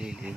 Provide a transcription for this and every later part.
kali-kali.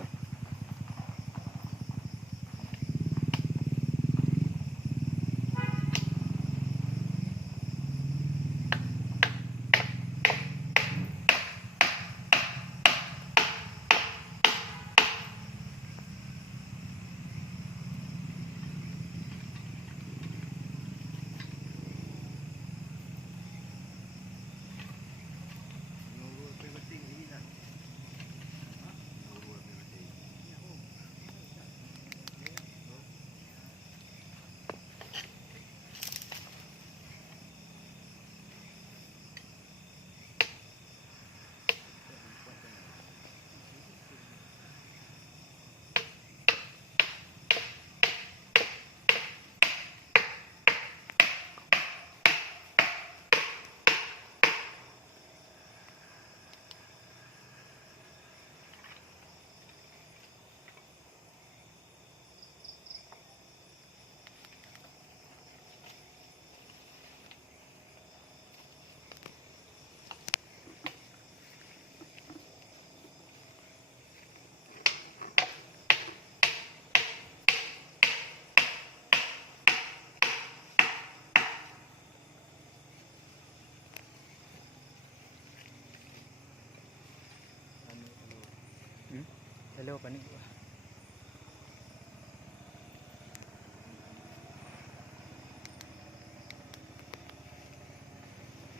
Hello panik.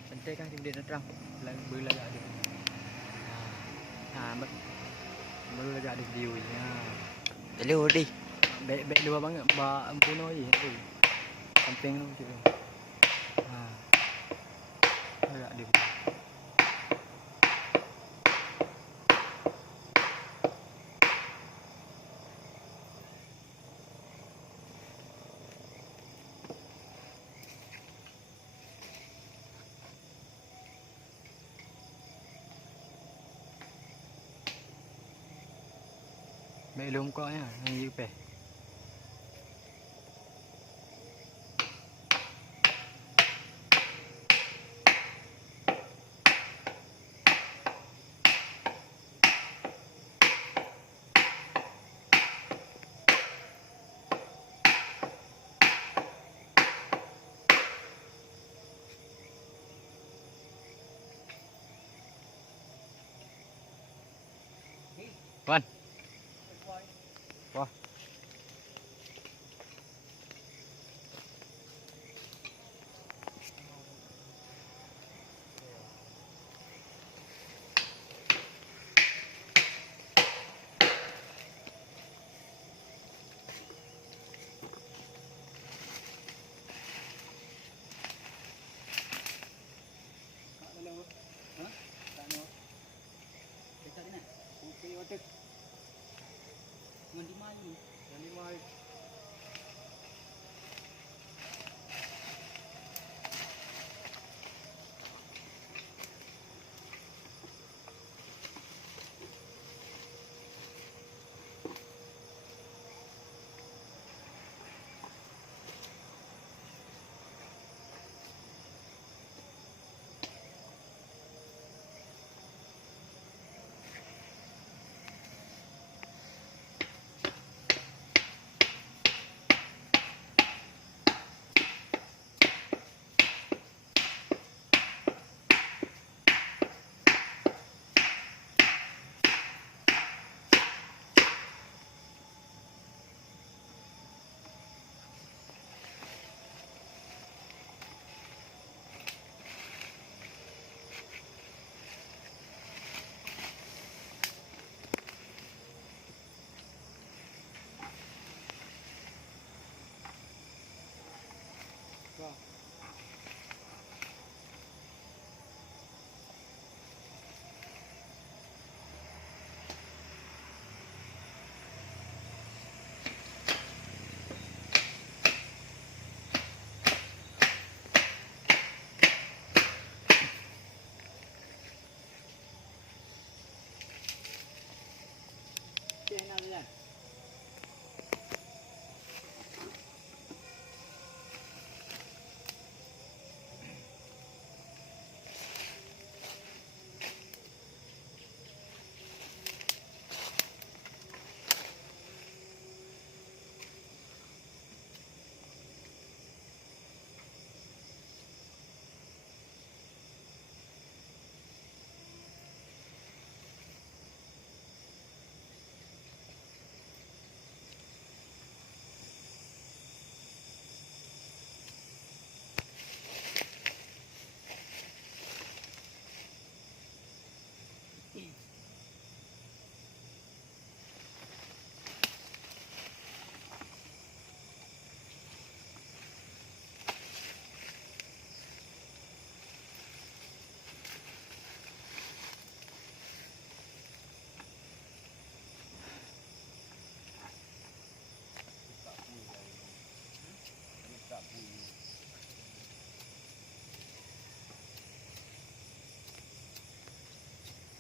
Santai kan dia terang. Baru lagi ada. Baru lagi ada view nya. Hello di. Baik luar banget. Ba empuno je tu. Samping tu macam tu. Agak ada. Belum kau nya, yang UP. Wan. Wah.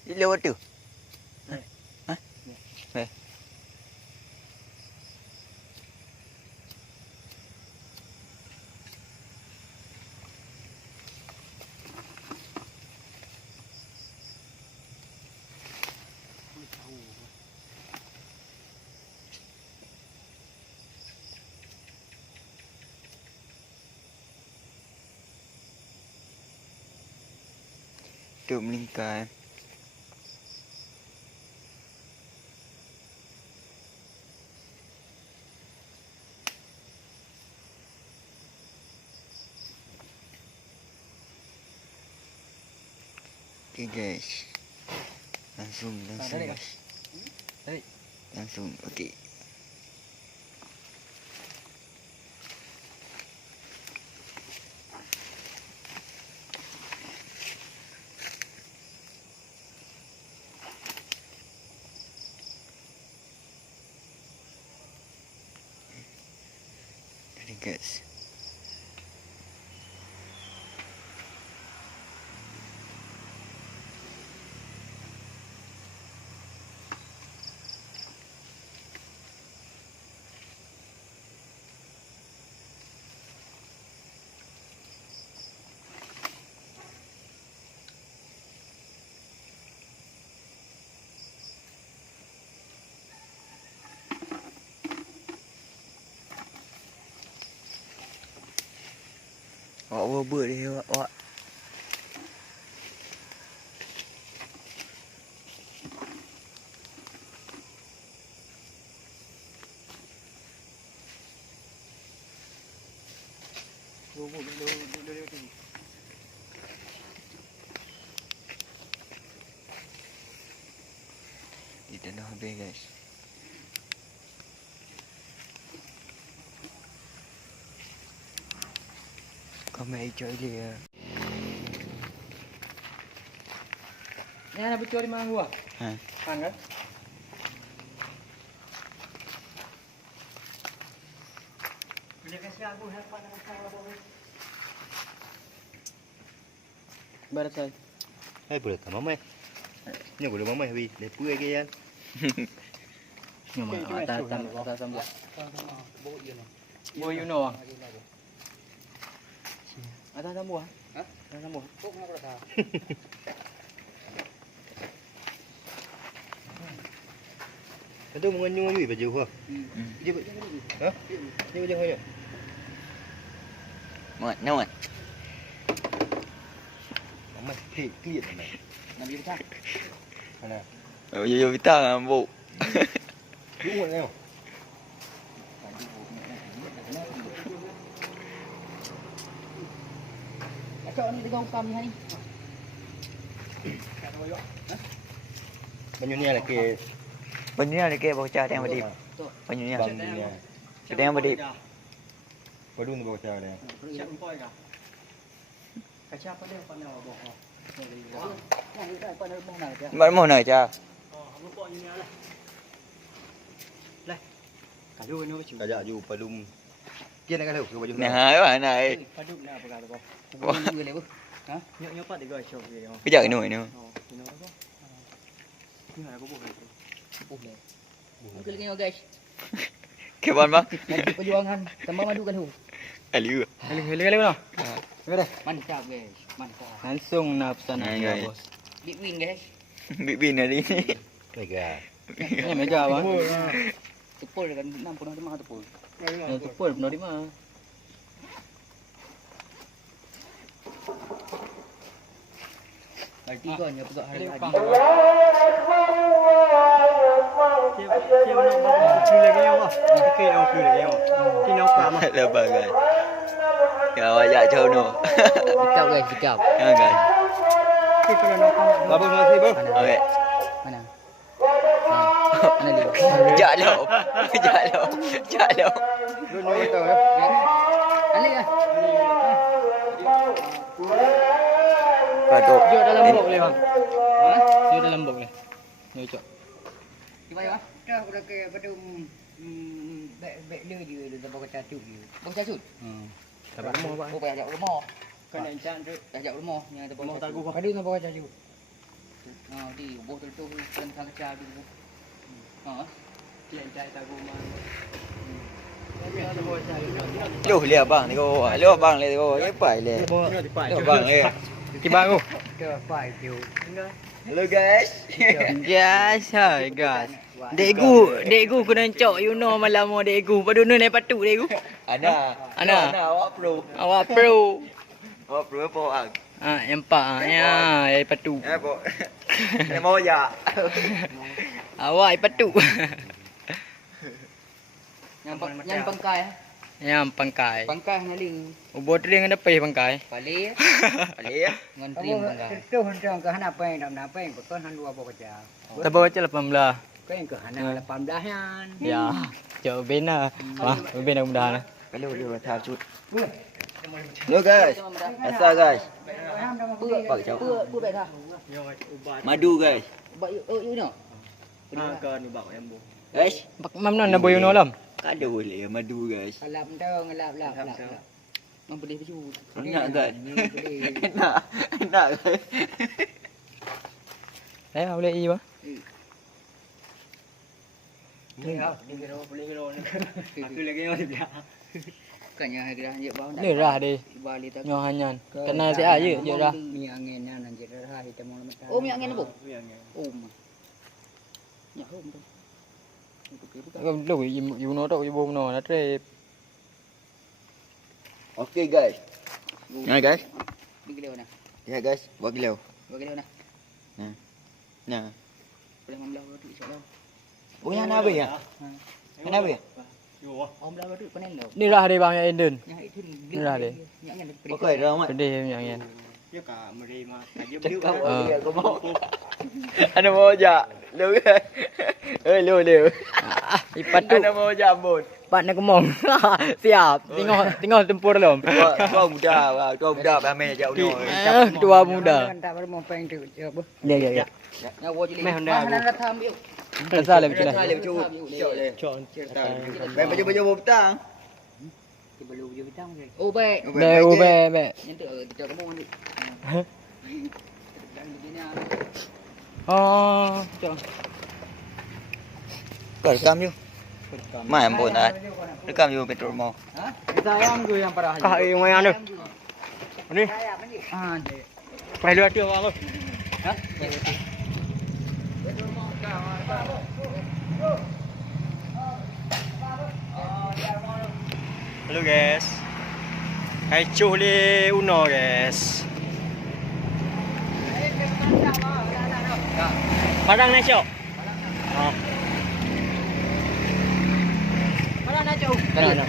Lewat tu. Hah? Eh. Tu melingkar. Okay guys. Langsung tarik, guys. Tarik. Langsung. Okey. Jadi guys. Awak buat dia awak. Kita dah habis guys. Kami hijau dia. Ni ada betul di mana gua? Ha. Kan? Bila kasih aku help nak apa? Barat saya. Hai boleh tak mamai? Ni boleh mamai wi. Lepu lagi kan. Ni mah atas buat. Boy you know. Atas buah. Ha? Atas buah. Kok nak rasa? Itu menganyung wi baju ha. Dia ha? Dia baju ha. Muat. Mamai clear mamai. Nak pergi pecah. Mana? Oh, yo bitang bu. Buat ni. Cok ni dengan ukam ni hari. Banyu ni lah ke. Banyu ni ada ke bocah yang berdip. Banyu ni. Bang ni. Kita yang berdip. Baru ni bawa cara dia. Siap empoi kah? Kaca apa dia pandai boh. Yang itu pandai boh nak dia. Mana mau nak cha? Oh, lupa ni lah. Lah. Kalau ni macam. Kajak ju palum. Kia nak kalau ke baju. Nah, mana ai. Padu nak apa kalau kau? Ni boleh apa? Ha? Nyopat dia guys show dia. Kejap ni ni. Oh, ini apa? Ni aku buat itu. Boleh. Okey lagi guys. Keban bang. Lagi perjuangan tambah madu kan hu. Aliu. Hello lah. Ada. Mantap guys. Mantap. Langsung nak pesanan guys. bos. Big win guys. Big bin hari ni. Mega. Ni mega bang. Tepul kan 65 tepul. Tepul 65. Hari 3 nya pegak hari haji. Siapa nak buat cuci lagi awak? Okey, okey lagi awak. Kini awak mah. Lepas guys. Ya wajak jauh no. Dikap guys, dikap. Ya guys. Okey kalau nak Babo masih babo. Okey. mana? Mana dia? Jalo. Jalo. Dulu ni tahu ya. Ani ah. Patok. Jom dalam bok boleh bang. Ha? Jom dalam bok boleh. Ni cok. Gimana bang? Dah udah ke badum baik dia dia bawa cacut dia. Bawa cacut. Dapat rumah bang. Oh, ajak rumah. Kau nak encant tu. Ajak rumah yang ada bawa Rumah cacut. tagu. Padu nak bawa cacut. di botol tu tentang kecil dulu. Kian cai tahu mah. Lu lihat bang ni kau. Lu bang ni kau. Ye pai le. Lu bang ni. Kibang tu. Ke fai tu. Hello guys. Yes, hai guys. Dekku kena cok you know malam mau dekku. Padu nu naik patu dekku. Ana. Awak pro. Awak pro. Awak pro apa ang? Empat ya, ai patu. Apa? Ni mau ya. Awak ai patu. Yang pangkai. Yang pangkai. Pangkai ngaling. Ubot ring ada peh pangkai. Pali. Pali ya. Ngan trim pangkai. Tu hendak ke hana apa yang nak apa yang betul han dua bocah. Tabawa je 18. Kau yang ke hana 18-an. Ya. Jauh bena. Wah, bena mudah lah. Hello thao chút. Hello guys. Asa guys. Pak cháu. Bữa vậy thôi. Madu guys. Vậy yêu nhở. Kan bak embo. Guys. Bak mam non na boyo no lam. Aduh le madu guys. Lap dah ngelap. Membeli baju. Enak guys. Enak guys. Đấy, boleh i ba? Beli kilo ni. Aku lagi yang di belakang. Kanya hari dah je bau. Ni rah di. Bali tak. Nyo hanyan. Kena si a je je rah. Mi angin nan je rah kita mau lemat. Oh mi angin bu. Nya hom tu. Lu you no tok you bom no na tre. Okay guys. Nha guys. Bagi kilo na. Ya guys, buat kilo. Bagi kilo na. Nah. Boleh ngomong tu insya-Allah. Oh yang apa ya? Yang apa ya? Om dah tu panen lo. Ni rah di bang yang Eden. Nya itu Ni rah di. Nya angin. Okey, dah mat. Pedih yang yang. Cakap dia kau mau. Ana mau ajak. Lu guys. Lu. Ipat tu. Ana mau jambut. Pat nak kemong. Siap. Tengok tempur dalam. Kau muda ramai ajak uno. Tua muda. Tak baru mau peng tu. Ya. Nya wo je. Meh Honda. Mana dah tham yuk. Rasa le betul. Salib cu. Cok. Baik baju petang. Belum je bitang je. Oh baik. Be. Yang tu kita kamu ni. Dan begini Oh, cok. Kau rekam you. Mai ampun dah. Rekam you petrol mau. Sayang tu yang parah. Kah yang mana tu? Ni. Ah. Pai lu tu awak. Ha? Hello guys. Hai cuh le uno guys. Padang nak cok. Mana nak jauh? Dah.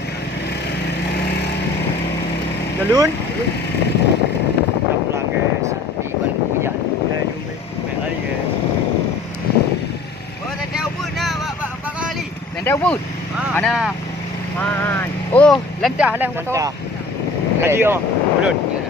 Dalun. Dah pulang guys. Dah jumpa. Mai lagi guys. Oh, tak tahu pun dah pak kali. Lentah pun. Mana? Man. Oh, lentah lah motor. Lantah. Tadi oh. Belum. Ya.